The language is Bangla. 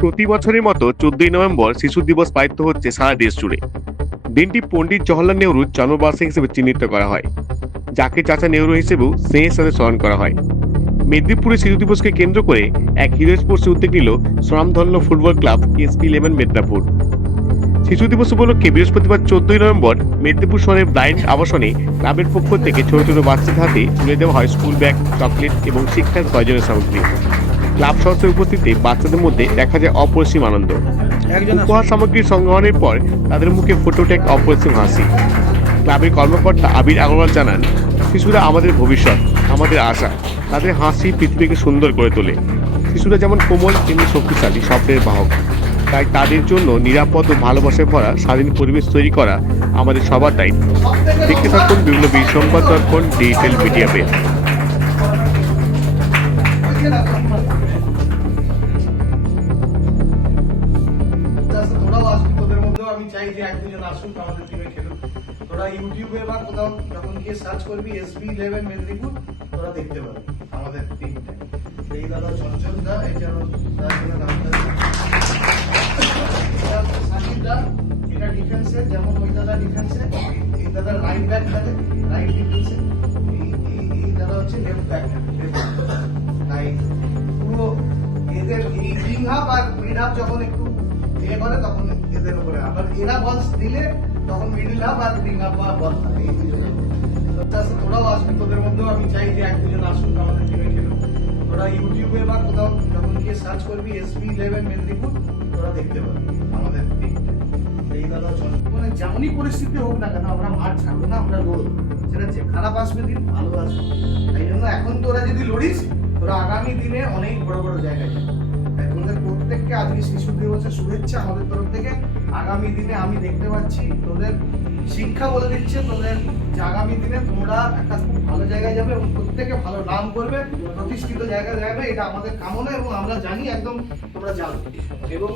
প্রতি বছরের মতো চোদ্দই নভেম্বর শিশু দিবস পালিত হচ্ছে সারা দেশ জুড়ে। দিনটি পণ্ডিত জওহরলাল নেহরুর জন্মবার্ষিকী হিসেবে চিহ্নিত করা হয়, যাকে চাচা নেহরু হিসেবেও স্নেহের সাথে স্মরণ করা হয়। মেদিনীপুরে শিশু দিবসকে কেন্দ্র করে এক হিরো স্পোর্টসে উদ্যোগ নিল স্বনামধন্য football club SP eleven Medinipur. শিশু দিবস উপলক্ষে বৃহস্পতিবার চোদ্দই নভেম্বর মেদিনীপুর শহরের ব্লাইন্ড আবাসনে ক্লাবের পক্ষ থেকে ছোট ছোট বাচ্চাদের হাতে তুলে দেওয়া হয় স্কুল ব্যাগ, চকলেট এবং শিক্ষার প্রয়োজনীয় সামগ্রী। ক্লাব সদস্যের উপস্থিতিতে বাচ্চাদের মধ্যে দেখা যায় অপরিসীম আনন্দ। একজন উপহার সামগ্রী সংগ্রহণের পর তাদের মুখে ফুটে ওঠে এক অপরিসীম হাসি। ক্লাবের কর্মকর্তা আবির আগরওয়াল জানান শিশুরা আমাদের ভবিষ্যৎ আমাদের আশা। তাদের হাসি পৃথিবীকে সুন্দর করে তোলে। শিশুরা যেমন কোমল তেমনি শক্তিশালী স্বপ্নের বাহক। তাই তাদের জন্য নিরাপদ ও ভালোবাসায় ভরা স্বাধীন পরিবেশ তৈরি করা আমাদের সবার দায়িত্ব। দেখতে থাকুন বিভিন্ন সংবাদ দর্পণ ডিজিটাল মিডিয়া পেজ আমি চাই যে এক দুজন আসুক, আমাদের টিমে খেলুক। তোরা ইউটিউবে বা কোথাও যখন গিয়ে সার্চ করবি এসবি ইলেভেন মেদিনীপুর, তোরা দেখতে পাবি আমাদের টিমটা এই দাদা চঞ্চল দা, এই যেন যখন একটু করে, তখন উপরে আবার এরা বল দিলে তখন মিডিল হাফ আর আস্তে তোরাও আসবি, তোদের মধ্যেও আমি চাই যে এক দুজন আসুক আমাদের টিমে তোরা ইউটিউবে বা কোথাও যখন গিয়ে সার্চ করবি এসবি ইলেভেন মেদিনীপুর তোরা দেখতে পাবি আমাদের মানে যেমনই পরিস্থিতি হোক না কেন, আমরা মাঠ ছাড়বো না, আমরা লড়বো ঠিক আছে খারাপ আসবে দিন, ভালো আসবে। তাই জন্য এখন তোরা যদি লড়িস তোরা আগামী দিনে অনেক বড় বড় জায়গায় যাবে। তাই প্রত্যেককে আজকে শিশু দিবসের শুভেচ্ছা আমাদের তরফ থেকে। আগামী দিনে আমি দেখতে পাচ্ছি তোদের শিক্ষা বলে দিচ্ছে, তোদের যে আগামী দিনে তোমরা একটা খুব ভালো জায়গায় যাবে এবং প্রত্যেকে ভালো নাম করবে, প্রতিষ্ঠিত জায়গায় যাবে, এটা আমাদের কামনা এবং আমরা জানি একদম তোমরা যাবে। এবং